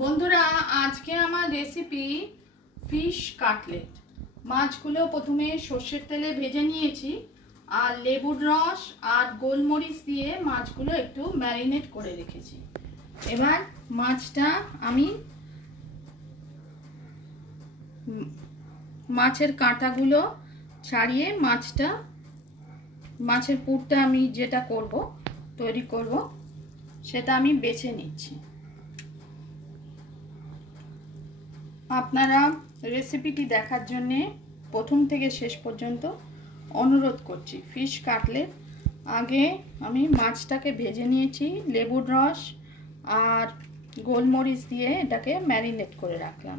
বন্ধুরা, আজকে আমার রেসিপি ফিশ কাটলেট। মাছগুলো প্রথমে সর্ষের তেলে ভেজে নিয়েছি আর লেবুর রস আর গোলমরিচ দিয়ে মাছগুলো একটু ম্যারিনেট করে রেখেছি। এবার মাছটা আমি মাছের কাঁটাগুলো ছাড়িয়ে মাছের পুরটা আমি যেটা তৈরি করব সেটা আমি বেছে নিচ্ছি। আপনারা রেসিপিটি দেখার জন্যে প্রথম থেকে শেষ পর্যন্ত অনুরোধ করছি। ফিশ কাটলেট আগে আমি মাছটাকে ভেজে নিয়েছি, লেবুর রস আর গোলমরিচ দিয়ে এটাকে ম্যারিনেট করে রাখলাম।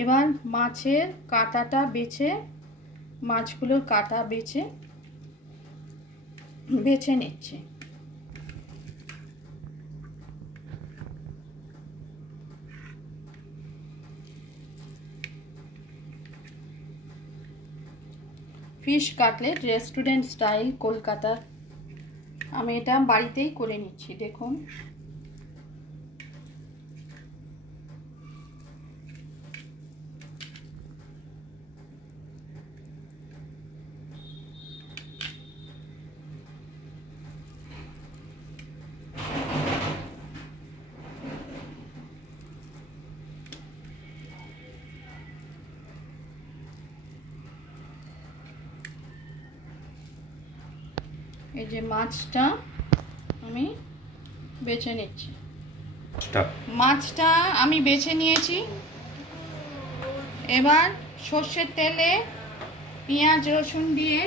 এবার মাছের কাঁটাটা মাছগুলোর কাঁটা বেছে নিচ্ছি। Fish cutlet restaurant style Kolkata, আমি এটা বাড়িতেই করে নিচ্ছি। দেখুন, এই যে মাছটা আমি বেছে নিচ্ছি। মাছটা আমি বেছে নিয়েছি। এবার সর্ষের তেলে পেঁয়াজ রসুন দিয়ে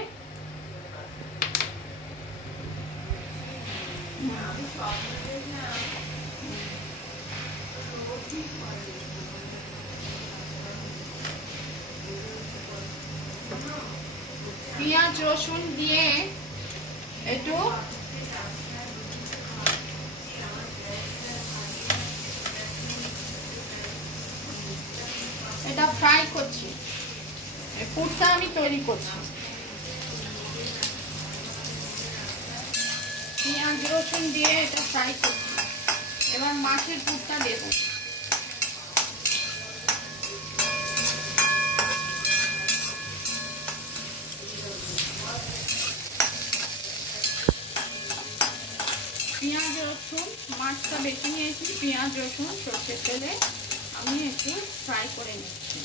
একটু এটা ফ্রাই করছি। পুরটা আমি তৈরি করছি। পেঁয়াজ রসুন দিয়ে এটা ফ্রাই করছি। এবার মাছের পুরটা দেবো। পেঁয়াজ রসুন, মাছটা বেছে নিয়েছি, পেঁয়াজ রসুন সর্ষের তেলে আমি একটু ফ্রাই করে নিচ্ছি।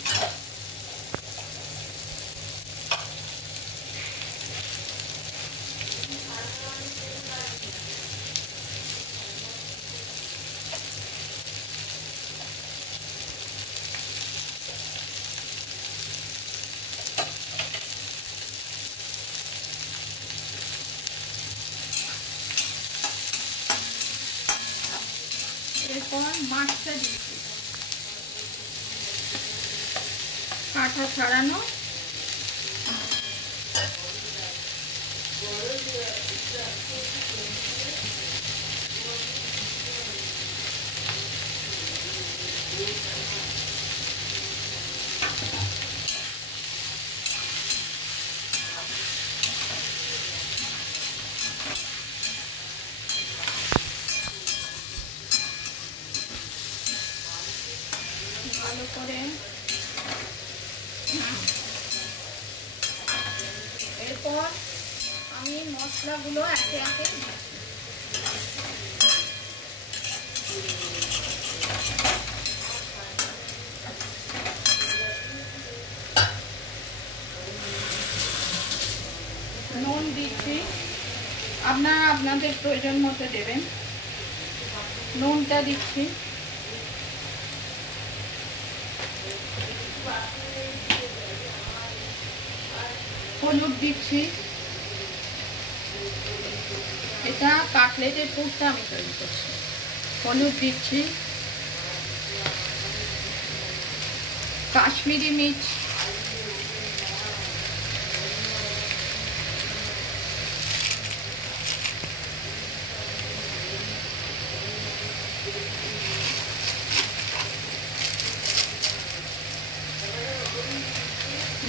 এরপর মাছটা দিচ্ছি, কাঁটা ছাড়ানো। ভালো করে এরপর আমি মশলাগুলো একে একে নুন দিচ্ছি। আপনারা আপনাদের প্রয়োজন মতো দেবেন। নুনটা দিচ্ছি, হলুদ দিচ্ছি। এটা কাটলেটের পুরটা আমি তৈরি করছি। হলুদ দিচ্ছি, কাশ্মীরি মির্চ,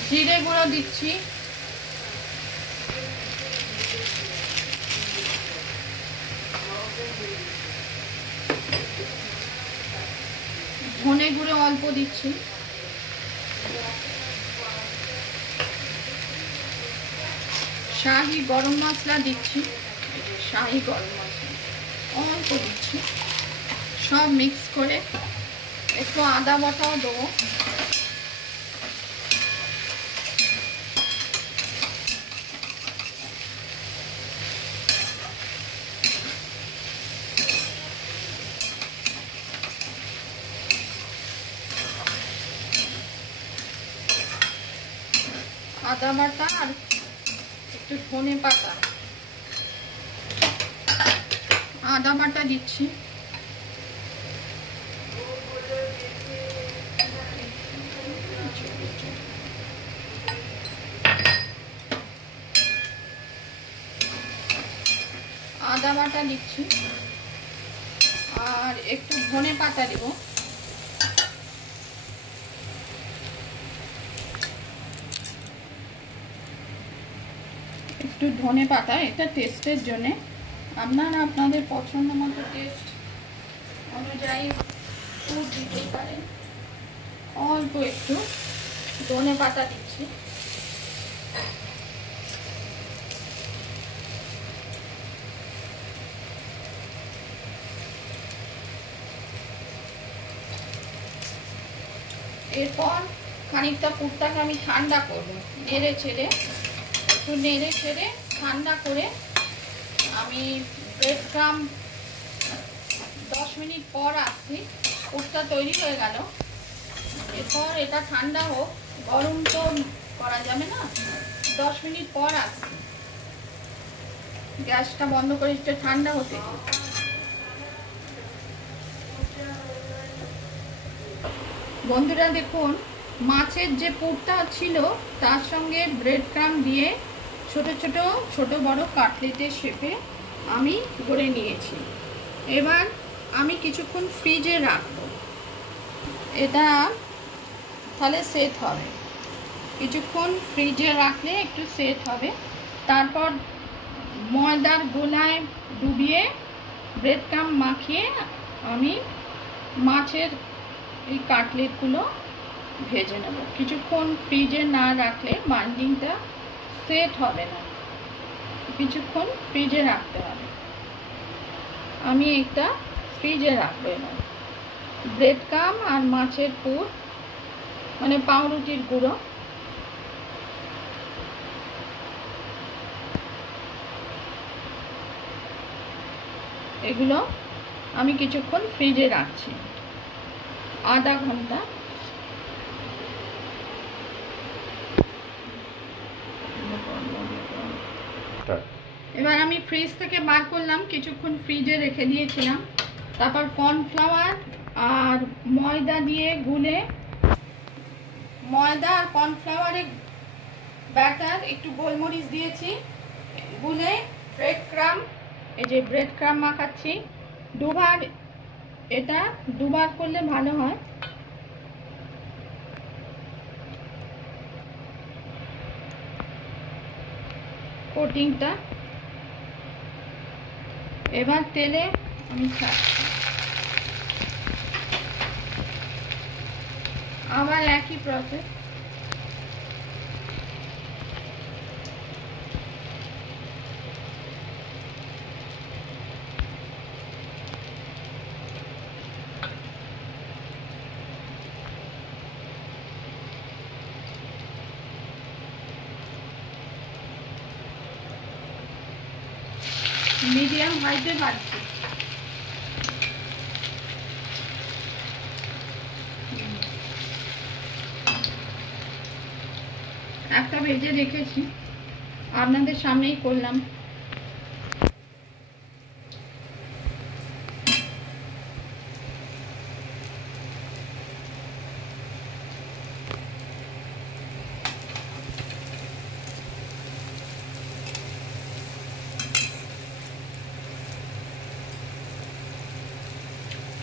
জিরে গুঁড়ো দিচ্ছি, ধনে গুঁড়ো অল্প দিচ্ছি, শাহি গরম মশলা দিচ্ছি, শাহি গরম মশলা অল্প দিচ্ছি। সব মিক্স করে একটু আদা বাটাও দেবো। আদা বাটা আর একটু ধনে পাতা, আদা বাটা দিচ্ছি, আদা বাটা দিচ্ছি আর একটু ধনে পাতা দেব। একটু ধনে পাতা, এটা টেস্টের জন্য, আপনারা আপনাদের পছন্দ মতো টেস্ট অনুযায়ী ফুড দিতেই পারেন। অল্প একটু ধনে পাতা দিচ্ছি। এরপর খানিকটা পুরটাকে আমি ঠান্ডা করবো, নেড়ে ছেড়ে, একটু নেড়ে ছেড়ে ঠান্ডা করে আমি ব্রেড ক্রাম 10 মিনিট পর আসছি। পুরটা তৈরি হয়ে গেল। এরপর এটা ঠান্ডা হোক, গরম তো করা যাবে না, 10 মিনিট পর আসছি। গ্যাসটা বন্ধ করে একটু ঠান্ডা হতে দিই। বন্ধুরা দেখুন, মাছের যে পুরটা ছিল তার সঙ্গে ব্রেড ক্রাম দিয়ে ছোট বড় কাটলেটের শেপে আমি গড়ে নিয়েছি। এবার আমি কিছুক্ষণ ফ্রিজে রাখবো, এটা তাহলে সেট হবে। কিছুক্ষণ ফ্রিজে রাখলে একটু সেট হবে। তারপর ময়দার গোলায় ডুবিয়ে ব্রেড ক্রাম মাখিয়ে আমি মাছের এই কাটলেটগুলো ভেজে নেব। কিছুক্ষণ ফ্রিজে না রাখলে বাইন্ডিংটা সেট হবে না, কিছুক্ষণ ফ্রিজে রাখতে হবে। আমি একটা ফ্রিজে রাখবো। এবার ব্রেড ক্রাম আর মাছের পুর মানে পাউরুটির গুঁড়ো, এগুলো আমি কিছুক্ষণ ফ্রিজে রাখছি, আধা ঘন্টা। এবার আমি ফ্রিজ থেকে বার করলাম, কিছুক্ষণ ফ্রিজে রেখে দিয়েছিলাম। তারপর কর্নফ্লাওয়ার আর ময়দা দিয়ে গুলে, ময়দা আর কর্নফ্লাওয়ারে ব্যাটার, একটু গোলমরিচ দিয়েছি, গুলে ব্রেড ক্রাম, এই যে ব্রেড ক্রাম মাখাচ্ছি। দুবার, এটা দুবার করলে ভালো হয়। কোটিংটা এবার তেলে আমি ছাড়ছি। আবার একই প্রসেস। মিডিয়াম হাইতে ভাজছি। একটা ভেজে রেখেছি, আপনাদের সামনেই করলাম।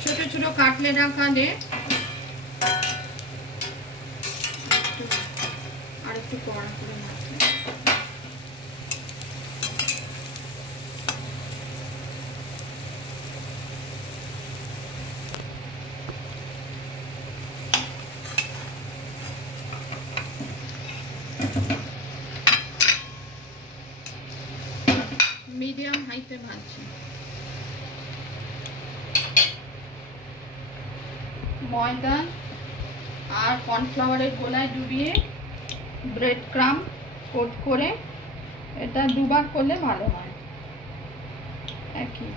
ছোট ছোট কাটলেট আকারে আর একটু কড়া করে মাখলাম। কড়াইতে ভাজছি। ময়দা আর কর্নফ্লাওয়ারের গোলায় ডুবিয়ে ব্রেড ক্রাম্ব কোট করে, এটা দুবার করলে ভালো হয়। একই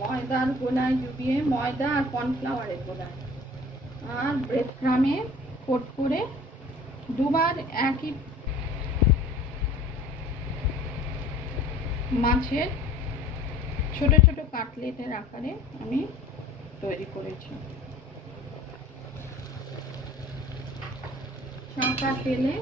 ময়দার গোলায় ডুবিয়ে, ময়দা আর কর্নফ্লাওয়ারের গোলায় আর ব্রেড ক্রামে কোট করে দুবার একই মাছের ছোট ছোট কাটলেটের আকারে আমি তৈরি করেছি। ছাঁকা তেলে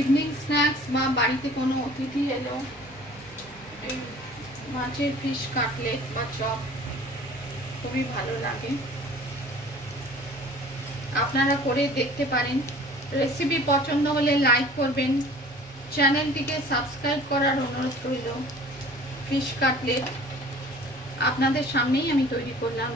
ইভিনিং স্ন্যাক্স বা বাড়িতে কোনো অতিথি এলো, এই মাছের ফিশ কাটলেট বা চপ খুবই ভালো লাগে। আপনারা করে দেখতে পারেন। রেসিপি পছন্দ হলে লাইক করবেন, চ্যানেলটিকে সাবস্ক্রাইব করার অনুরোধ রইল। ফিশ কাটলেট আপনাদের সামনেই আমি তৈরি করলাম।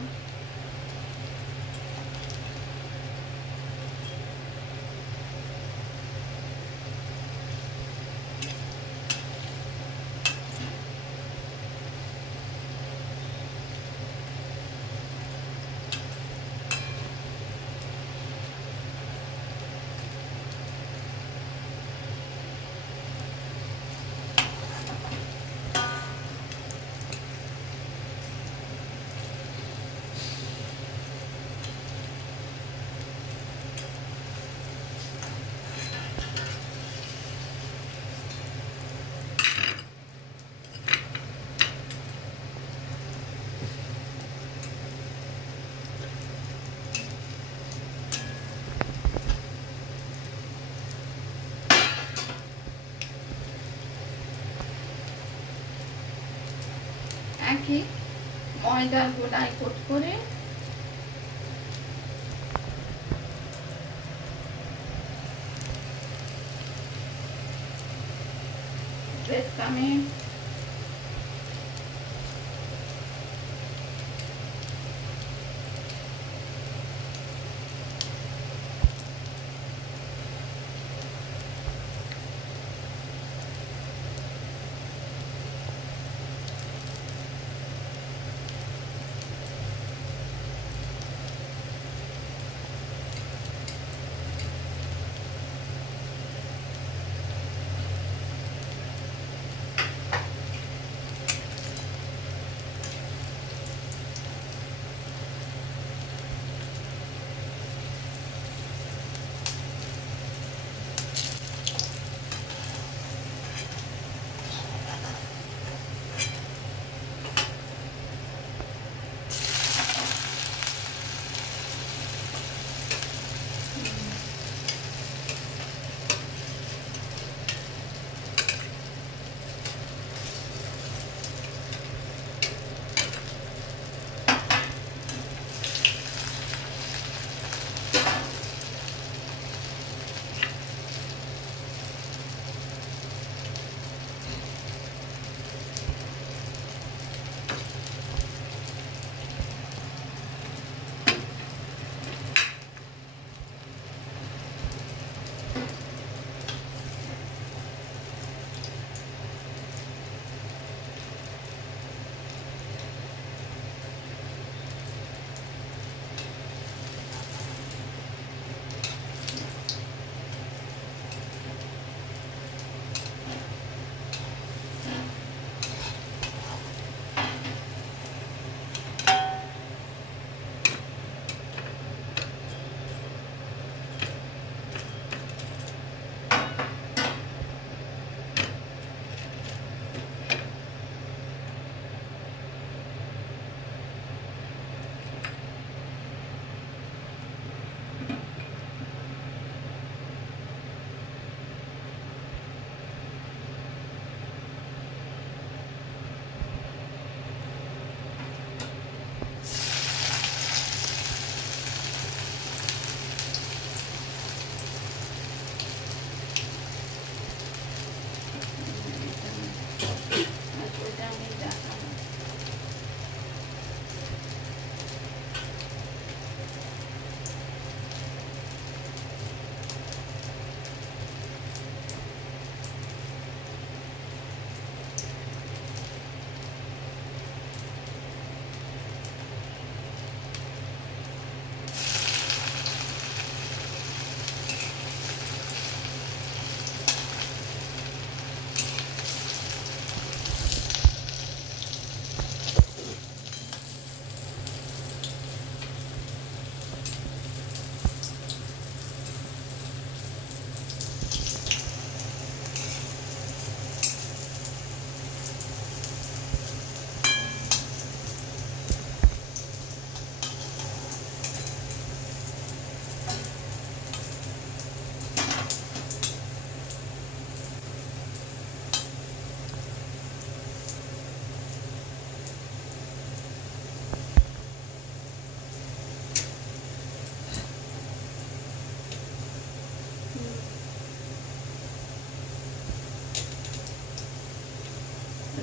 একই ময়দার গোলায় কোট করে ব্রেড ক্রামে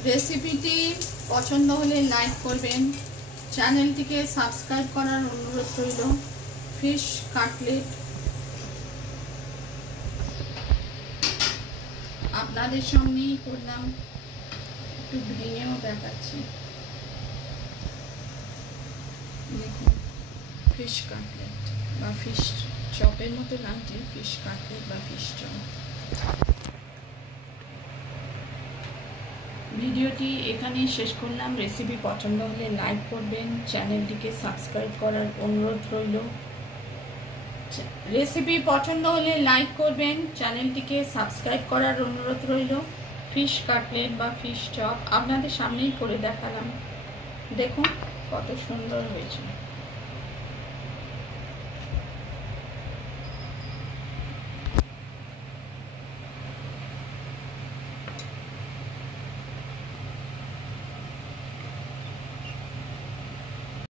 রেসিপিটি পছন্দ হলে লাইক করবেন, চ্যানেলটিকে সাবস্ক্রাইব করার অনুরোধ রইল। ফিশ কাটলেট আপনাদের সামনেই করলাম, একটু ভেঙেও দেখাচ্ছি। দেখুন, ফিশ কাটলেট বা ফিশ চপের মতো লাগছে, ফিশ কাটলেট বা ফিশ চপ। ভিডিওটি এখানেই শেষ করলাম। রেসিপি পছন্দ হলে লাইক করবেন, চ্যানেলটিকে সাবস্ক্রাইব করার অনুরোধ রইল। রেসিপি পছন্দ হলে লাইক করবেন, চ্যানেলটিকে সাবস্ক্রাইব করার অনুরোধ রইল। ফিশ কাটলেট বা ফিশ চপ আপনাদের সামনেই করে দেখালাম, দেখুন কত সুন্দর হয়েছে।